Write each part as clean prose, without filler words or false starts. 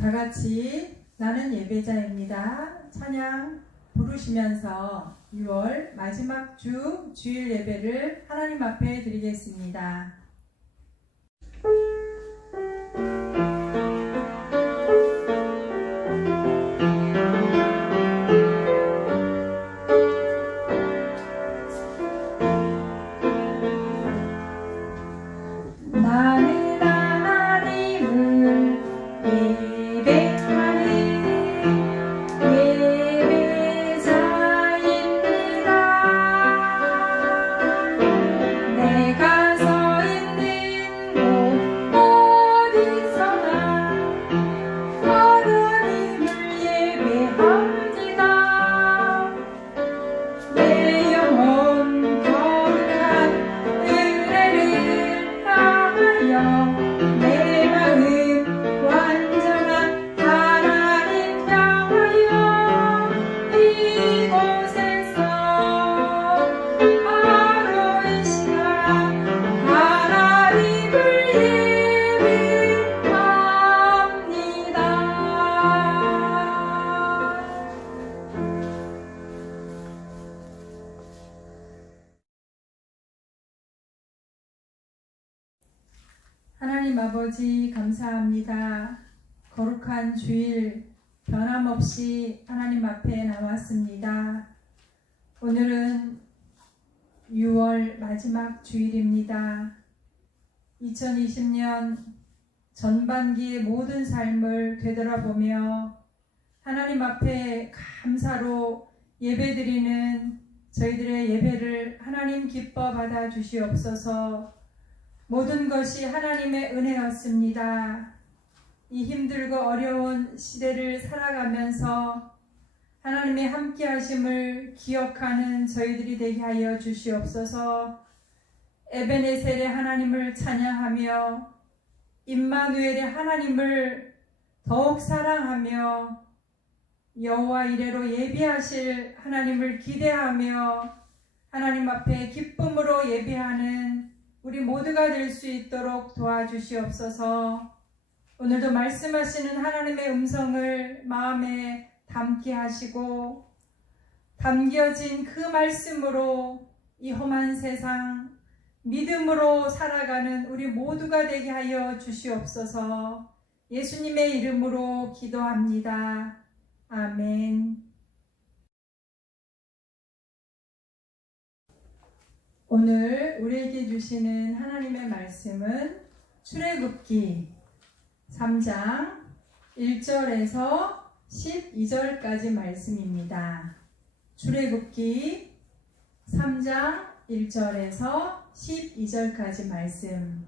다 같이 나는 예배자입니다. 찬양 부르시면서 6월 마지막 주 주일 예배를 하나님 앞에 드리겠습니다. 나는 하나님을 예배하는 예배자입니다. 내가 서 있는 곳 어디서나 하나님을 예배합니다. 내 영혼 거룩한 은혜를 향하여 내 마음 완전한 하나님 향하여 이곳에서 바로 이 시간 하나님을 예배합니다. 하나님 아버지 감사합니다. 거룩한 주일 변함없이 하나님 앞에 나왔습니다. 오늘은 6월 마지막 주일입니다. 2020년 전반기의 모든 삶을 되돌아보며 하나님 앞에 감사로 예배드리는 저희들의 예배를 하나님 기뻐 받아 주시옵소서. 모든 것이 하나님의 은혜였습니다. 이 힘들고 어려운 시대를 살아가면서 하나님의 함께 하심을 기억하는 저희들이 되게 하여 주시옵소서. 에베네셀의 하나님을 찬양하며 임마누엘의 하나님을 더욱 사랑하며 여호와 이레로 예비하실 하나님을 기대하며 하나님 앞에 기쁨으로 예배하는 우리 모두가 될 수 있도록 도와주시옵소서. 오늘도 말씀하시는 하나님의 음성을 마음에 담게 하시고 담겨진 그 말씀으로 이 험한 세상 믿음으로 살아가는 우리 모두가 되게 하여 주시옵소서. 예수님의 이름으로 기도합니다. 아멘. 오늘 우리에게 주시는 하나님의 말씀은 출애굽기 3장 1절에서 12절까지 말씀입니다. 출애굽기 3장 1절에서 12절까지 말씀.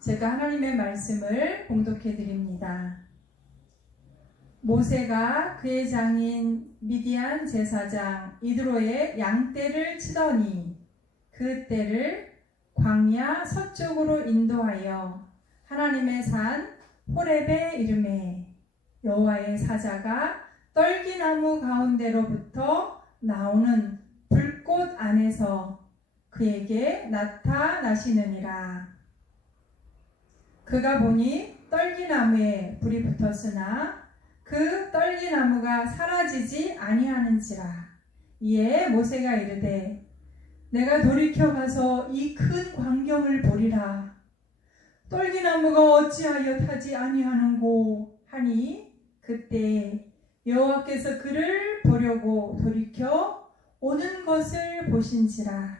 제가 하나님의 말씀을 봉독해 드립니다. 모세가 그의 장인 미디안 제사장 이드로의 양떼를 치더니 그 떼를 광야 서쪽으로 인도하여 하나님의 산 호렙에 이르매 여호와의 사자가 떨기나무 가운데로부터 나오는 불꽃 안에서 그에게 나타나시느니라. 그가 보니 떨기나무에 불이 붙었으나 그 떨기나무가 사라지지 아니하는지라. 이에 모세가 이르되 내가 돌이켜 가서 이 큰 광경을 보리라. 떨기나무가 어찌하여 타지 아니하는고 하니 그때 여호와께서 그를 보려고 돌이켜 오는 것을 보신지라.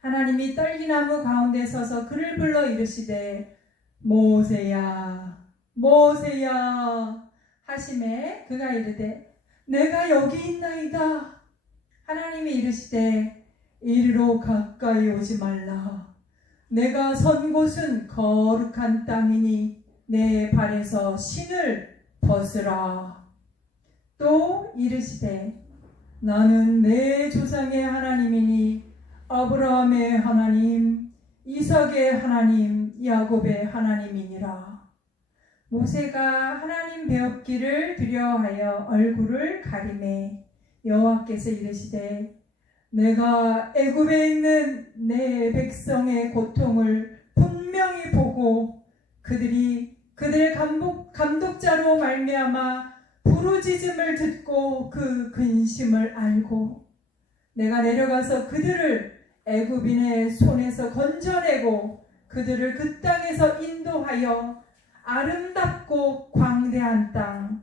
하나님이 떨기나무 가운데 서서 그를 불러 이르시되 모세야 모세야 하시매 그가 이르되 내가 여기 있나이다. 하나님이 이르시되 이리로 가까이 오지 말라. 내가 선 곳은 거룩한 땅이니 내 발에서 신을 벗으라. 또 이르시되 나는 내 조상의 하나님이니 아브라함의 하나님, 이삭의 하나님, 야곱의 하나님이니라. 모세가 하나님 배웁기를 두려워하여 얼굴을 가리매 여호와께서 이르시되 내가 애굽에 있는 내 백성의 고통을 분명히 보고 그들이 그들의 감독자로 말미암아 부르짖음을 듣고 그 근심을 알고 내가 내려가서 그들을 애굽인의 손에서 건져내고 그들을 그 땅에서 인도하여 아름답고 광대한 땅,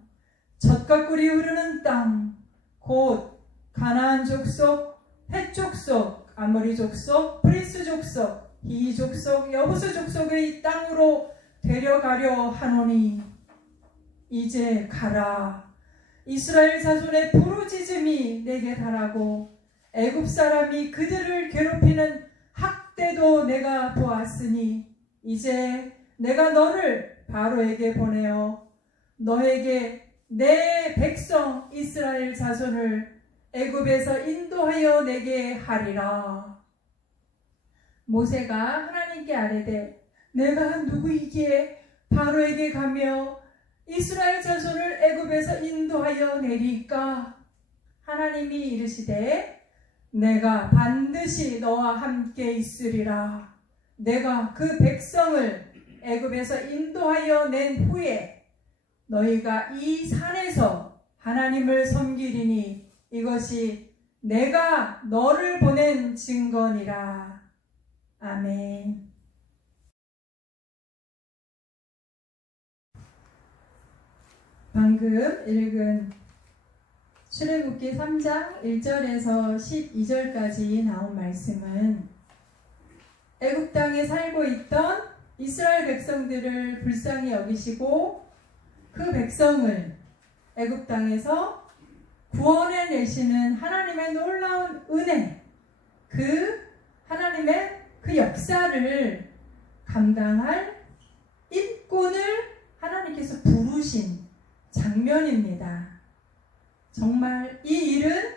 젖과 꿀이 흐르는 땅, 곧 가나안 족속, 헷 족속, 아모리 족속, 브리스 족속, 히 족속, 여부스 족속의 땅으로 데려가려 하노니 이제 가라. 이스라엘 자손의 부르짖음이 내게 달하고 애굽 사람이 그들을 괴롭히는 학대도 내가 보았으니 이제 내가 너를 바로에게 보내어 너에게 내 백성 이스라엘 자손을 애굽에서 인도하여 내게 하리라. 모세가 하나님께 아뢰되 내가 누구이기에 바로에게 가며 이스라엘 자손을 애굽에서 인도하여 내리까? 하나님이 이르시되 내가 반드시 너와 함께 있으리라. 내가 그 백성을 애굽에서 인도하여 낸 후에 너희가 이 산에서 하나님을 섬기리니 이것이 내가 너를 보낸 증거니라. 아멘. 방금 읽은 출애굽기 3장 1절에서 12절까지 나온 말씀은 애굽 땅에 살고 있던 이스라엘 백성들을 불쌍히 여기시고 그 백성을 애굽 땅에서 구원해 내시는 하나님의 놀라운 은혜, 그 하나님의 그 역사를 감당할 일꾼을 하나님께서 부르신 장면입니다. 정말 이 일은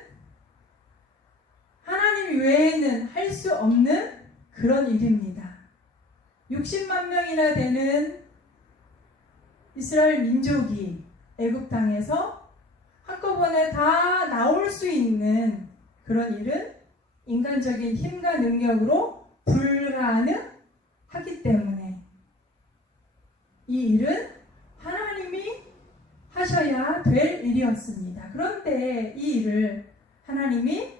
하나님 외에는 할 수 없는 그런 일입니다. 60만 명이나 되는 이스라엘 민족이 애굽 땅에서 한꺼번에 다 나올 수 있는 그런 일은 인간적인 힘과 능력으로 불가능하기 때문에 이 일은 하나님이 하셔야 될 일이었습니다. 그런데 이 일을 하나님이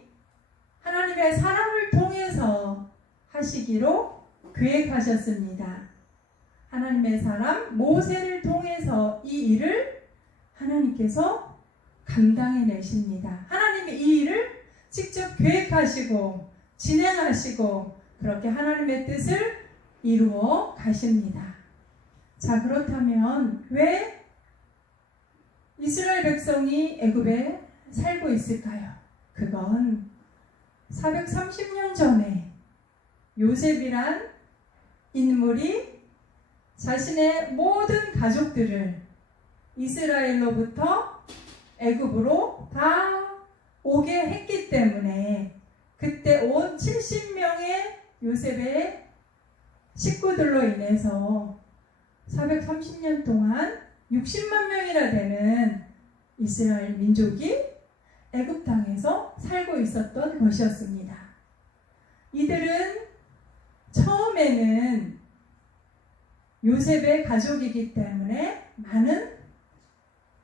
하나님의 사람을 통해서 하시기로 계획하셨습니다. 하나님의 사람 모세를 통해서 이 일을 하나님께서 감당해 내십니다. 하나님이 이 일을 직접 계획하시고 진행하시고 그렇게 하나님의 뜻을 이루어 가십니다. 자, 그렇다면 왜 이스라엘 백성이 애굽에 살고 있을까요? 그건 430년 전에 요셉이란 인물이 자신의 모든 가족들을 이스라엘로부터 애굽으로 다 오게 했기 때문에 그때 온 70명의 요셉의 식구들로 인해서 430년 동안 60만 명이나 되는 이스라엘 민족이 애굽 땅에서 살고 있었던 것이었습니다. 이들은 처음에는 요셉의 가족이기 때문에 많은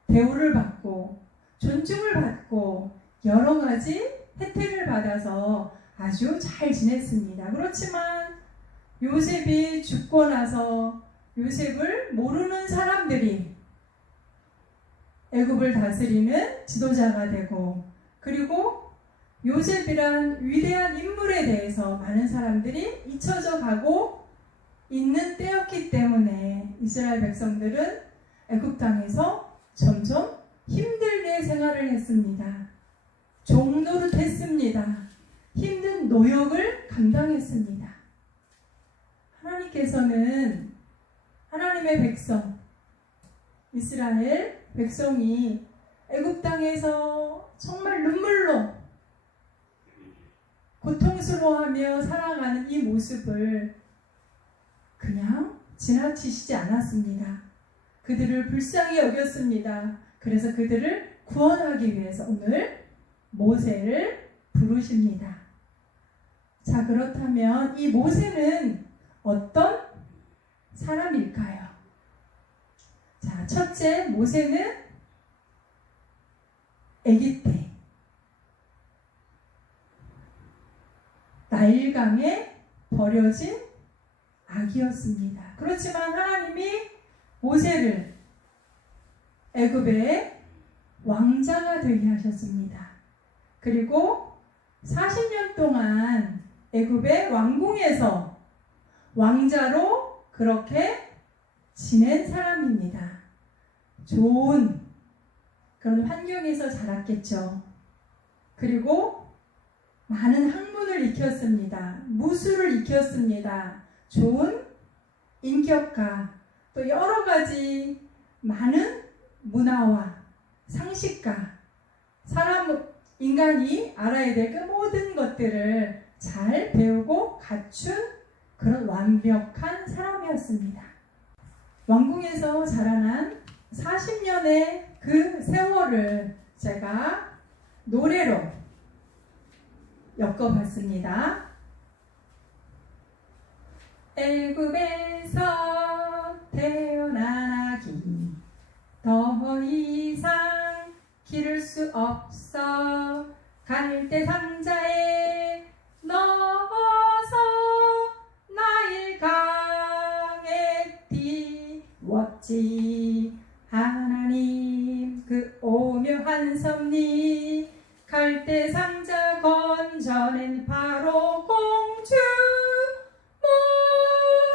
대우를 받고 존중을 받고 여러 가지 혜택을 받아서 아주 잘 지냈습니다. 그렇지만 요셉이 죽고 나서 요셉을 모르는 사람들이 애굽을 다스리는 지도자가 되고 그리고 요셉이란 위대한 인물에 대해서 많은 사람들이 잊혀져 가고 있는 때였기 때문에 이스라엘 백성들은 애굽 땅에서 점점 힘들게 생활을 했습니다. 종노릇 했습니다. 힘든 노역을 감당했습니다. 하나님께서는 하나님의 백성, 이스라엘 백성이 애굽 땅에서 정말 눈물로 고통스러워하며 살아가는 이 모습을 그냥 지나치시지 않았습니다. 그들을 불쌍히 여겼습니다. 그래서 그들을 구원하기 위해서 오늘 모세를 부르십니다. 자, 그렇다면 이 모세는 어떤 사람일까요? 첫째, 모세는 아기 때 나일강에 버려진 아기였습니다. 그렇지만 하나님이 모세를 애굽의 왕자가 되게 하셨습니다. 그리고 40년 동안 애굽의 왕궁에서 왕자로 그렇게 지낸 사람입니다. 좋은 그런 환경에서 자랐겠죠. 그리고 많은 학문을 익혔습니다. 무술을 익혔습니다. 좋은 인격과 또 여러 가지 많은 문화와 상식과 인간이 알아야 될 그 모든 것들을 잘 배우고 갖춘 그런 완벽한 사람이었습니다. 왕궁에서 자라난 40년의 그 세월을 제가 노래로 엮어봤습니다. 애굽에서 태어난 아기 더 이상 기를 수 없어 갈대 상자에 넣어서 나일강에 띄웠지. 하나님 그 오묘한 섭리 갈대 상자 건져낸 바로 공주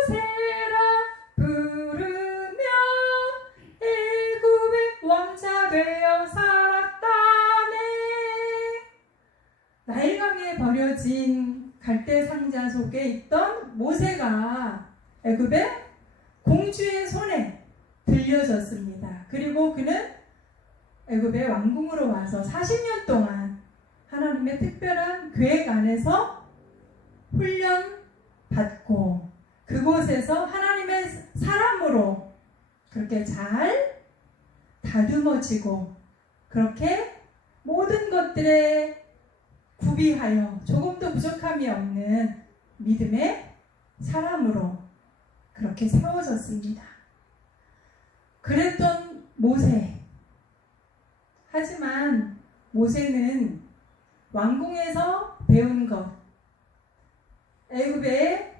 모세라 부르며 애굽의 왕자 되어 살았다네. 나일강에 버려진 갈대 상자 속에 있던 모세가 애굽의 공주의 손에 들려졌습니다. 그리고 그는 애굽의 왕궁으로 와서 40년 동안 하나님의 특별한 계획 안에서 훈련 받고 그곳에서 하나님의 사람으로 그렇게 잘 다듬어지고 그렇게 모든 것들에 구비하여 조금도 부족함이 없는 믿음의 사람으로 그렇게 세워졌습니다. 그랬던 모세. 하지만 모세는 왕궁에서 배운 것, 애굽의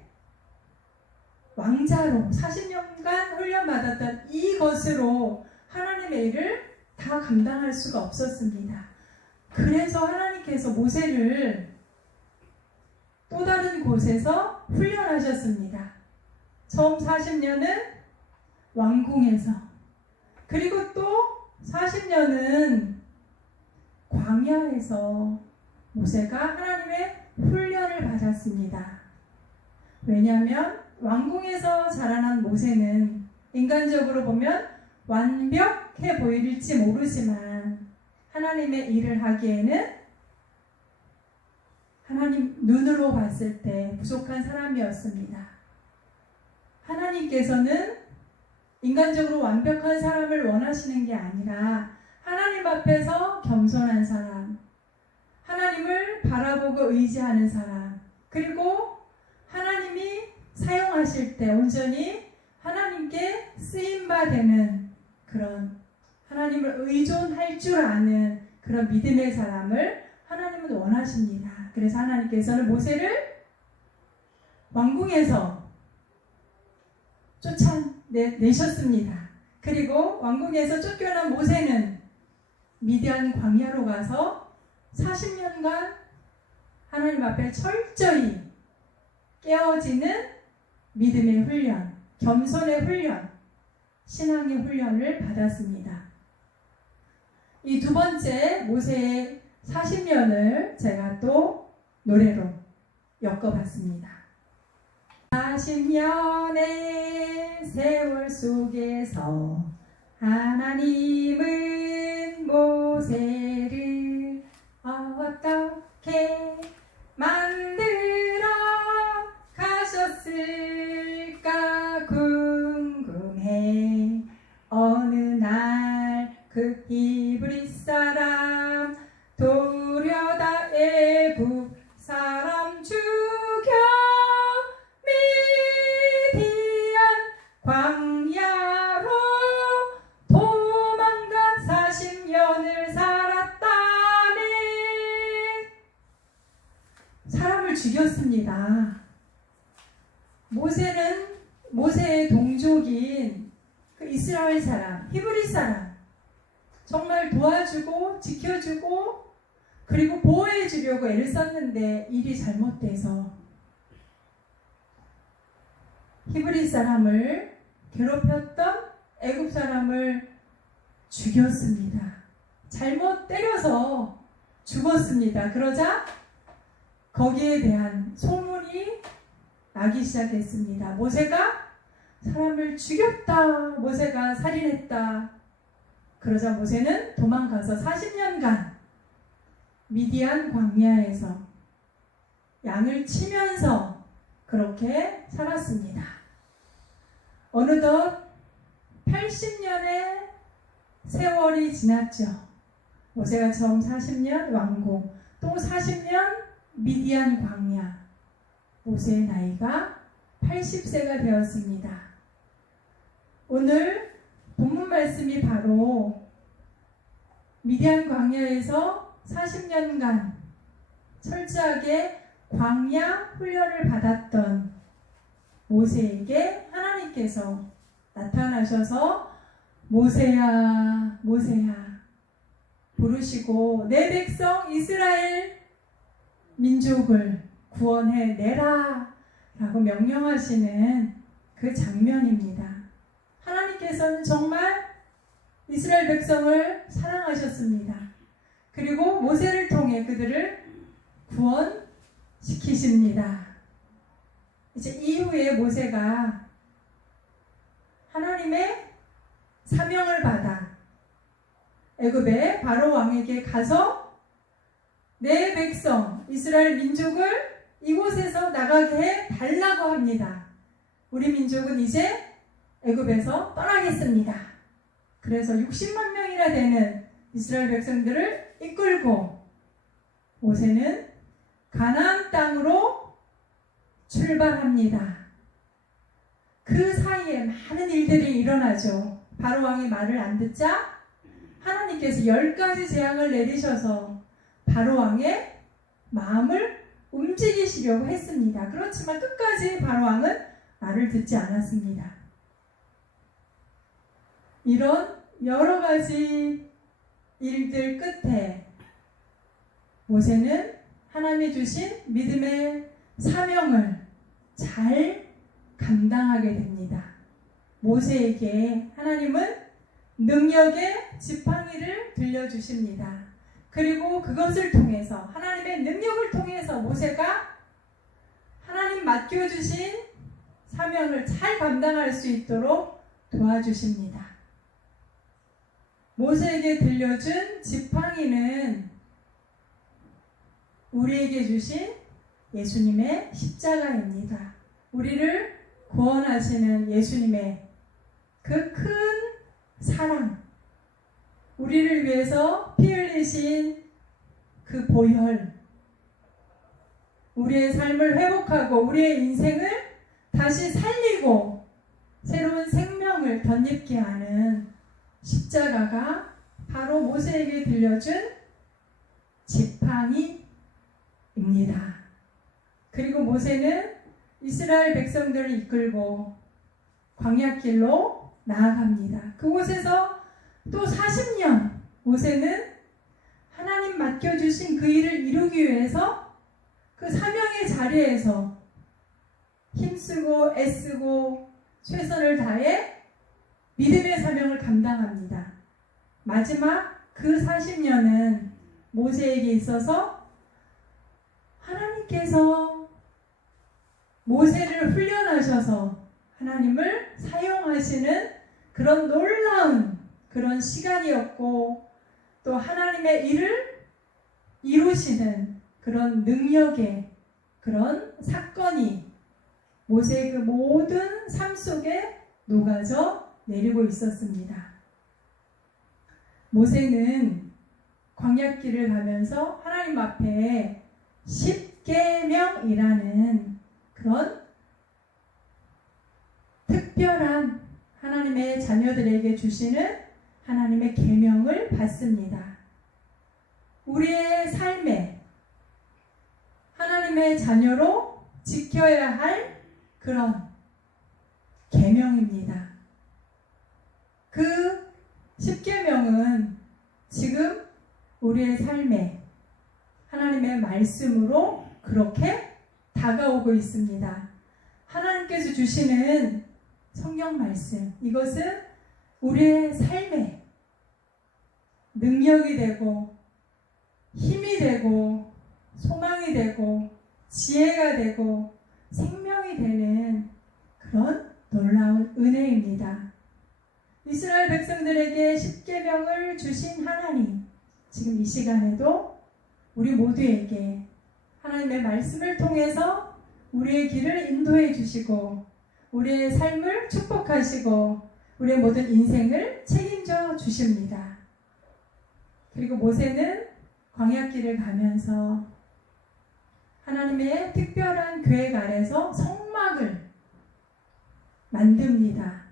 왕자로 40년간 훈련받았던 이것으로 하나님의 일을 다 감당할 수가 없었습니다. 그래서 하나님께서 모세를 또 다른 곳에서 훈련하셨습니다. 처음 40년은 왕궁에서, 그리고 또 40년은 광야에서 모세가 하나님의 훈련을 받았습니다. 왜냐하면 왕궁에서 자라난 모세는 인간적으로 보면 완벽해 보일지 모르지만 하나님의 일을 하기에는 하나님 눈으로 봤을 때 부족한 사람이었습니다. 하나님께서는 인간적으로 완벽한 사람을 원하시는 게 아니라 하나님 앞에서 겸손한 사람, 하나님을 바라보고 의지하는 사람, 그리고 하나님이 사용하실 때 온전히 하나님께 쓰임바 되는 그런 하나님을 의존할 줄 아는 그런 믿음의 사람을 하나님은 원하십니다. 그래서 하나님께서는 모세를 왕궁에서 쫓아내셨습니다. 그리고 왕궁에서 쫓겨난 모세는 미디안 광야로 가서 40년간 하나님 앞에 철저히 깨어지는 믿음의 훈련, 겸손의 훈련, 신앙의 훈련을 받았습니다. 이 두 번째 모세의 40년을 제가 또 노래로 엮어봤습니다. 40년의 세월 속에서 하나님은 모세를 어떻게 만들어 가셨을까 궁금해. 어느 날 그 히브리 사람 도려다 애굽 사람 죽여 미디안 광야로 죽였습니다. 모세의 동족인 그 이스라엘 사람, 히브리 사람, 정말 도와주고 지켜주고 그리고 보호해 주려고 애를 썼는데 일이 잘못돼서 히브리 사람을 괴롭혔던 애굽 사람을 죽였습니다. 잘못 때려서 죽었습니다. 그러자 거기에 대한 소문이 나기 시작했습니다. 모세가 사람을 죽였다. 모세가 살인했다. 그러자 모세는 도망가서 40년간 미디안 광야에서 양을 치면서 그렇게 살았습니다. 어느덧 80년의 세월이 지났죠. 모세가 처음 40년 왕궁, 또 40년 미디안 광야. 모세의 나이가 80세가 되었습니다. 오늘 본문 말씀이 바로 미디안 광야에서 40년간 철저하게 광야 훈련을 받았던 모세에게 하나님께서 나타나셔서 모세야, 모세야 부르시고 내 백성 이스라엘 민족을 구원해내라 라고 명령하시는 그 장면입니다. 하나님께서는 정말 이스라엘 백성을 사랑하셨습니다. 그리고 모세를 통해 그들을 구원시키십니다. 이제 이후에 모세가 하나님의 사명을 받아 애굽의 바로 왕에게 가서 내 백성 이스라엘 민족을 이곳에서 나가게 해 달라고 합니다. 우리 민족은 이제 애굽에서 떠나겠습니다. 그래서 60만 명이나 되는 이스라엘 백성들을 이끌고 모세는 가나안 땅으로 출발합니다. 그 사이에 많은 일들이 일어나죠. 바로 왕의 말을 안 듣자 하나님께서 10가지 재앙을 내리셔서 바로 왕의 마음을 움직이시려고 했습니다. 그렇지만 끝까지 바로 왕은 말을 듣지 않았습니다. 이런 여러 가지 일들 끝에 모세는 하나님이 주신 믿음의 사명을 잘 감당하게 됩니다. 모세에게 하나님은 능력의 지팡이를 들려주십니다. 그리고 그것을 통해서 하나님의 능력을 통해서 모세가 하나님 맡겨주신 사명을 잘 감당할 수 있도록 도와주십니다. 모세에게 들려준 지팡이는 우리에게 주신 예수님의 십자가입니다. 우리를 구원하시는 예수님의 그 큰 사랑, 우리를 위해서 피 흘리신 그 보혈, 우리의 삶을 회복하고 우리의 인생을 다시 살리고 새로운 생명을 덧입게 하는 십자가가 바로 모세에게 들려준 지팡이입니다. 그리고 모세는 이스라엘 백성들을 이끌고 광야길로 나아갑니다. 그곳에서 또 40년 모세는 하나님 맡겨주신 그 일을 이루기 위해서 그 사명의 자리에서 힘쓰고 애쓰고 최선을 다해 믿음의 사명을 감당합니다. 마지막 그 40년은 모세에게 있어서 하나님께서 모세를 훈련하셔서 하나님을 사용하시는 그런 놀라운 그런 시간이었고 또 하나님의 일을 이루시는 그런 능력의 그런 사건이 모세의 그 모든 삶 속에 녹아져 내리고 있었습니다. 모세는 광야길을 가면서 하나님 앞에 십계명이라는 그런 특별한 하나님의 자녀들에게 주시는 하나님의 계명을 받습니다. 우리의 삶에 하나님의 자녀로 지켜야 할 그런 계명입니다. 그 10계명은 지금 우리의 삶에 하나님의 말씀으로 그렇게 다가오고 있습니다. 하나님께서 주시는 성경 말씀, 이것은 우리의 삶에 능력이 되고 힘이 되고 소망이 되고 지혜가 되고 생명이 되는 그런 놀라운 은혜입니다. 이스라엘 백성들에게 10계명을 주신 하나님, 지금 이 시간에도 우리 모두에게 하나님의 말씀을 통해서 우리의 길을 인도해 주시고 우리의 삶을 축복하시고 우리의 모든 인생을 책임져 주십니다. 그리고 모세는 광야길을 가면서 하나님의 특별한 계획 아래서 성막을 만듭니다.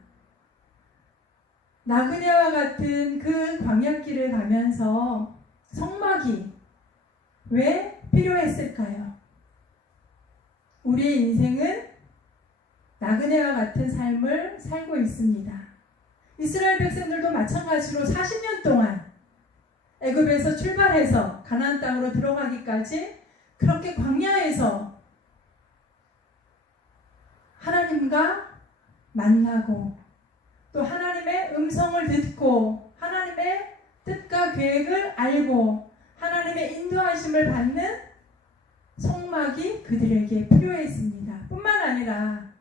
나그네와 같은 그 광야길을 가면서 성막이 왜 필요했을까요? 우리의 인생은 나그네와 같은 삶을 살고 있습니다. 이스라엘 백성들도 마찬가지로 40년 동안 애굽에서 출발해서 가나안 땅으로 들어가기까지 그렇게 광야에서 하나님과 만나고 또 하나님의 음성을 듣고 하나님의 뜻과 계획을 알고 하나님의 인도하심을 받는 성막이 그들에게 필요했습니다. 뿐만 아니라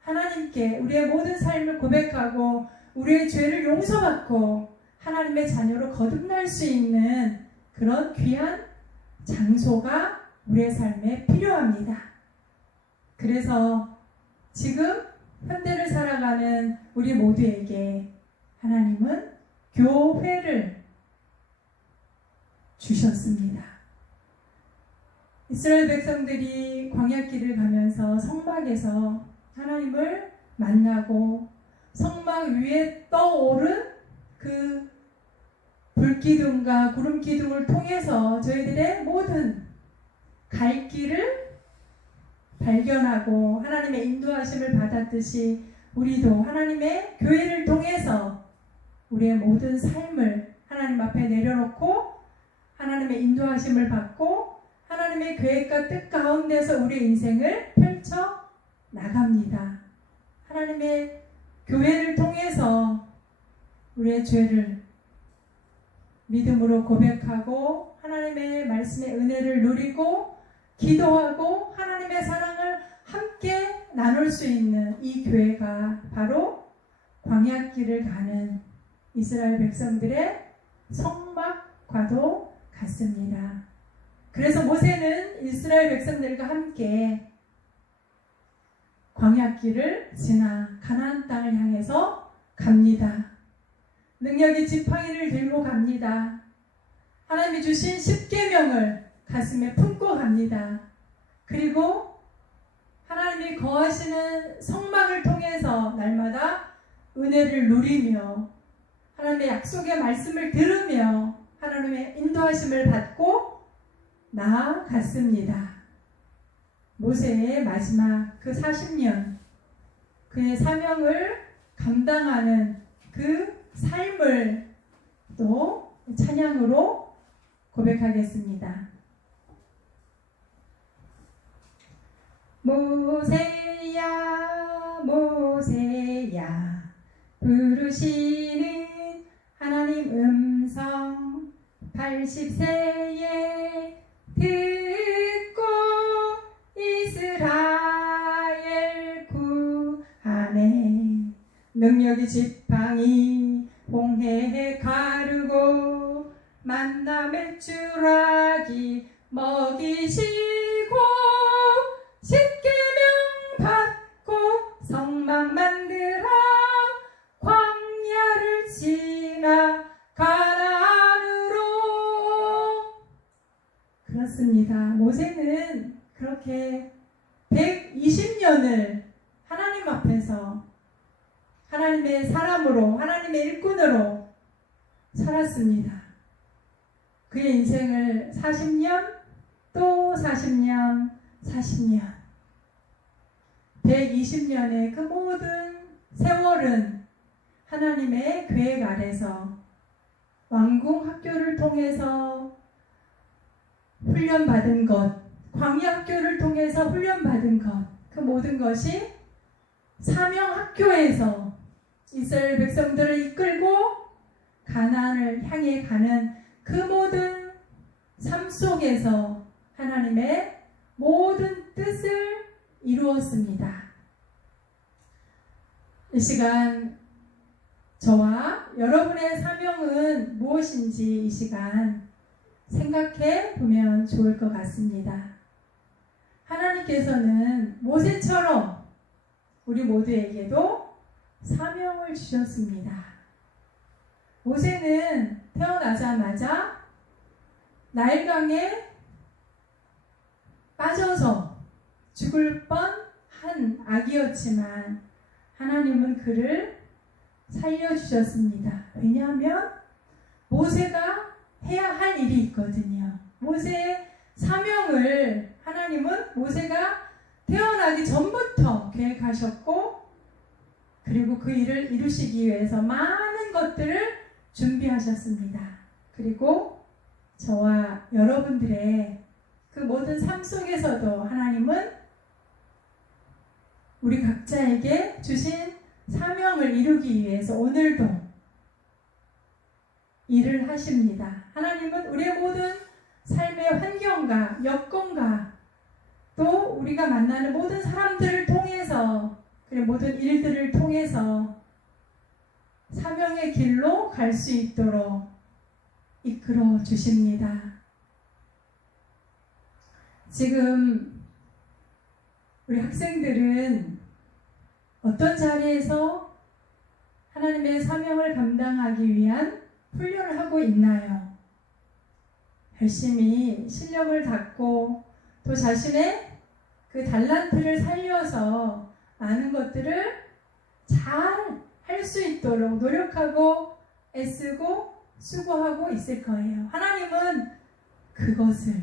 하나님께 우리의 모든 삶을 고백하고 우리의 죄를 용서받고 하나님의 자녀로 거듭날 수 있는 그런 귀한 장소가 우리의 삶에 필요합니다. 그래서 지금 현대를 살아가는 우리 모두에게 하나님은 교회를 주셨습니다. 이스라엘 백성들이 광야길을 가면서 성막에서 하나님을 만나고 성막 위에 떠오른 그 불기둥과 구름기둥을 통해서 저희들의 모든 갈 길을 발견하고 하나님의 인도하심을 받았듯이 우리도 하나님의 교회를 통해서 우리의 모든 삶을 하나님 앞에 내려놓고 하나님의 인도하심을 받고 하나님의 계획과 뜻 가운데서 우리의 인생을 펼쳐 나갑니다. 하나님의 교회를 통해서 우리의 죄를 믿음으로 고백하고 하나님의 말씀의 은혜를 누리고 기도하고 하나님의 사랑을 함께 나눌 수 있는 이 교회가 바로 광야길을 가는 이스라엘 백성들의 성막과도 같습니다. 그래서 모세는 이스라엘 백성들과 함께 광야길을 지나 가나안 땅을 향해서 갑니다. 능력의 지팡이를 들고 갑니다. 하나님이 주신 10계명을 가슴에 품고 갑니다. 그리고 하나님이 거하시는 성막을 통해서 날마다 은혜를 누리며 하나님의 약속의 말씀을 들으며 하나님의 인도하심을 받고 나아갔습니다. 모세의 마지막 그 40년 그의 사명을 감당하는 그 삶을 또 찬양으로 고백하겠습니다. 모세야 모세야 부르시는 하나님 음성 80세에 듣고 이스라엘 구하네. 능력이 지팡이 홍해에 가르고 만남의 추락이 먹이시고 10계명 받고 성막 만들어 광야를 지나 가나안으로. 그렇습니다. 모세는 그렇게 120년을 하나님 앞에서 하나님의 사람으로 하나님의 일꾼으로 살았습니다. 그의 인생을 40년 또 40년 40년 120년의 그 모든 세월은 하나님의 계획 아래서 왕궁 학교를 통해서 훈련받은 것, 광야 학교를 통해서 훈련받은 것, 그 모든 것이 사명 학교에서 이스라엘 백성들을 이끌고 가나안을 향해 가는 그 모든 삶 속에서 하나님의 모든 뜻을 이루었습니다. 이 시간 저와 여러분의 사명은 무엇인지 이 시간 생각해 보면 좋을 것 같습니다. 하나님께서는 모세처럼 우리 모두에게도 사명을 주셨습니다. 모세는 태어나자마자 나일강에 빠져서 죽을 뻔한 아기였지만 하나님은 그를 살려주셨습니다. 왜냐하면 모세가 해야 할 일이 있거든요. 모세의 사명을 하나님은 모세가 태어나기 전부터 계획하셨고, 그리고 그 일을 이루시기 위해서 많은 것들을 준비하셨습니다. 그리고 저와 여러분들의 그 모든 삶 속에서도 하나님은 우리 각자에게 주신 사명을 이루기 위해서 오늘도 일을 하십니다. 하나님은 우리의 모든 삶의 환경과 여건과 또 우리가 만나는 모든 사람들을 통해서, 그리고 모든 일들을 통해서 사명의 길로 갈 수 있도록 이끌어 주십니다. 지금 우리 학생들은 어떤 자리에서 하나님의 사명을 감당하기 위한 훈련을 하고 있나요? 열심히 실력을 닦고 또 자신의 그 달란트를 살려서 많은 것들을 잘 할 수 있도록 노력하고 애쓰고 수고하고 있을 거예요. 하나님은 그것을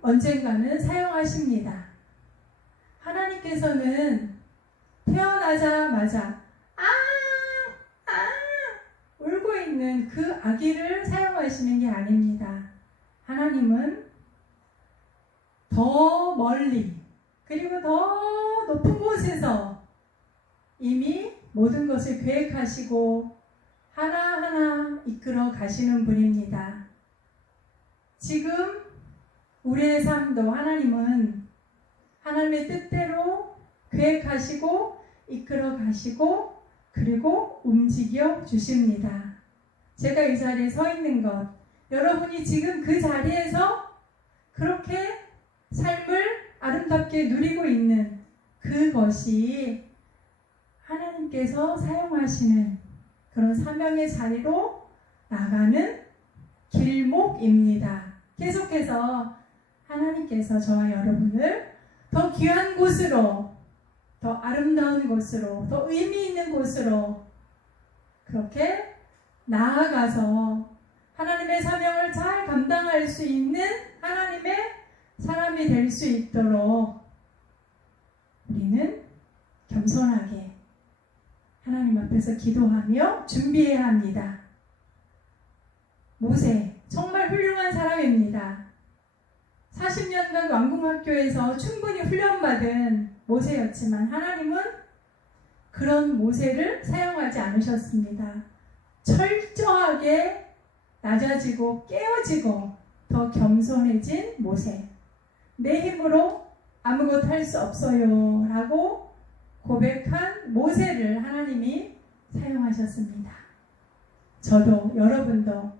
언젠가는 사용하십니다. 하나님께서는 태어나자마자 울고 있는 그 아기를 사용하시는 게 아닙니다. 하나님은 더 멀리 그리고 더 높은 곳에서 이미 모든 것을 계획하시고 하나하나 이끌어 가시는 분입니다. 지금 우리의 삶도 하나님은 하나님의 뜻대로 계획하시고 이끌어 가시고 그리고 움직여 주십니다. 제가 이 자리에 서 있는 것, 여러분이 지금 그 자리에서 그렇게 삶을 아름답게 누리고 있는 그것이 하나님께서 사용하시는 그런 사명의 자리로 나가는 길목입니다. 계속해서 하나님께서 저와 여러분을 더 귀한 곳으로, 더 아름다운 곳으로, 더 의미 있는 곳으로 그렇게 나아가서 하나님의 사명을 잘 감당할 수 있는 하나님의 사람이 될 수 있도록 우리는 겸손하게 하나님 앞에서 기도하며 준비해야 합니다. 모세 정말 훌륭한 사람입니다. 40년간 왕궁학교에서 충분히 훈련받은 모세였지만 하나님은 그런 모세를 사용하지 않으셨습니다. 철저하게 낮아지고 깨어지고 더 겸손해진 모세. 내 힘으로 아무것도 할 수 없어요 라고 고백한 모세를 하나님이 사용하셨습니다. 저도 여러분도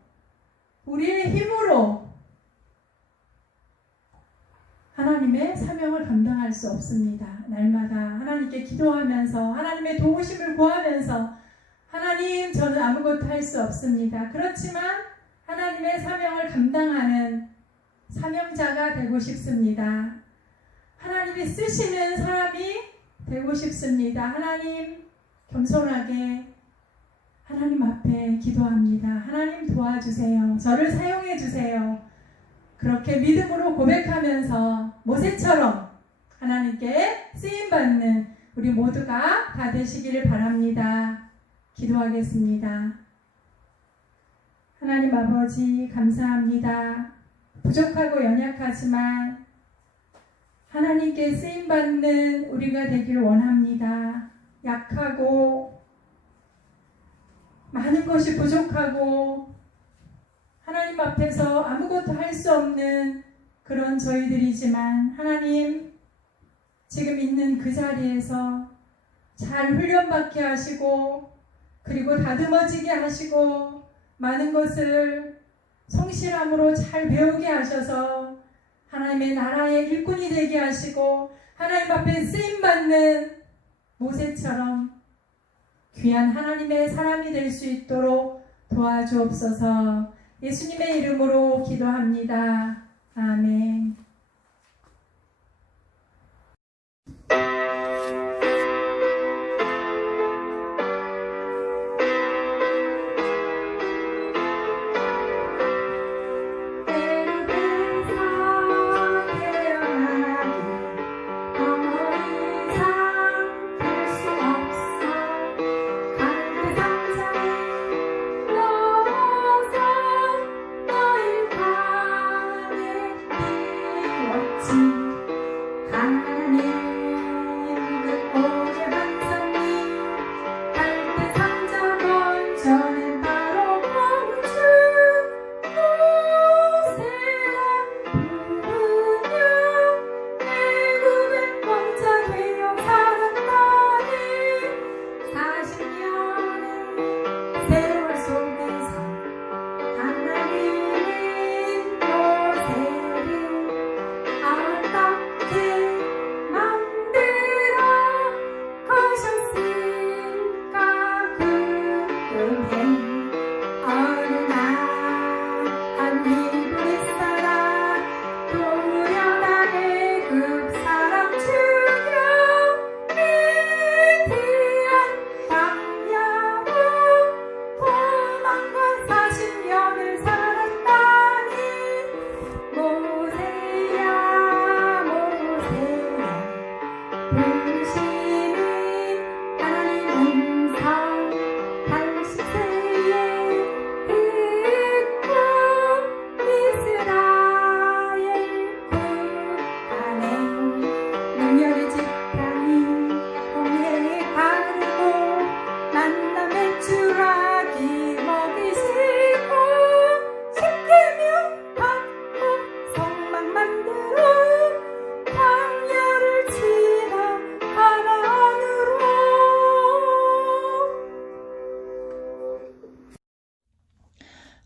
우리의 힘으로 하나님의 사명을 감당할 수 없습니다. 날마다 하나님께 기도하면서 하나님의 도우심을 구하면서 하나님 저는 아무것도 할 수 없습니다. 그렇지만 하나님의 사명을 감당하는 사명자가 되고 싶습니다. 하나님이 쓰시는 사람이 되고 싶습니다. 하나님 겸손하게 하나님 앞에 기도합니다. 하나님 도와주세요. 저를 사용해 주세요. 그렇게 믿음으로 고백하면서 모세처럼 하나님께 쓰임받는 우리 모두가 다 되시기를 바랍니다. 기도하겠습니다. 하나님 아버지 감사합니다. 부족하고 연약하지만 하나님께 쓰임받는 우리가 되길 원합니다. 약하고 많은 것이 부족하고 하나님 앞에서 아무것도 할 수 없는 그런 저희들이지만 하나님 지금 있는 그 자리에서 잘 훈련받게 하시고 그리고 다듬어지게 하시고 많은 것을 성실함으로 잘 배우게 하셔서 하나님의 나라의 일꾼이 되게 하시고 하나님 앞에 쓰임받는 모세처럼 귀한 하나님의 사람이 될 수 있도록 도와주옵소서. 예수님의 이름으로 기도합니다. 아멘.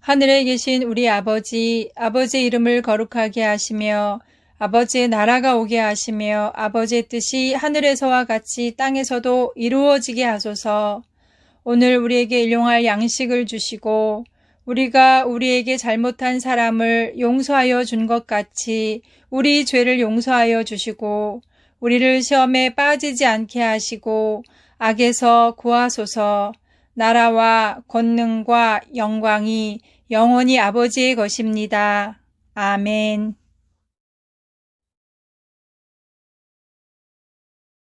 하늘에 계신 우리 아버지, 아버지의 이름을 거룩하게 하시며 아버지의 나라가 오게 하시며 아버지의 뜻이 하늘에서와 같이 땅에서도 이루어지게 하소서. 오늘 우리에게 일용할 양식을 주시고 우리가 우리에게 잘못한 사람을 용서하여 준 것 같이 우리 죄를 용서하여 주시고 우리를 시험에 빠지지 않게 하시고 악에서 구하소서. 나라와 권능과 영광이 영원히 아버지의 것입니다. 아멘.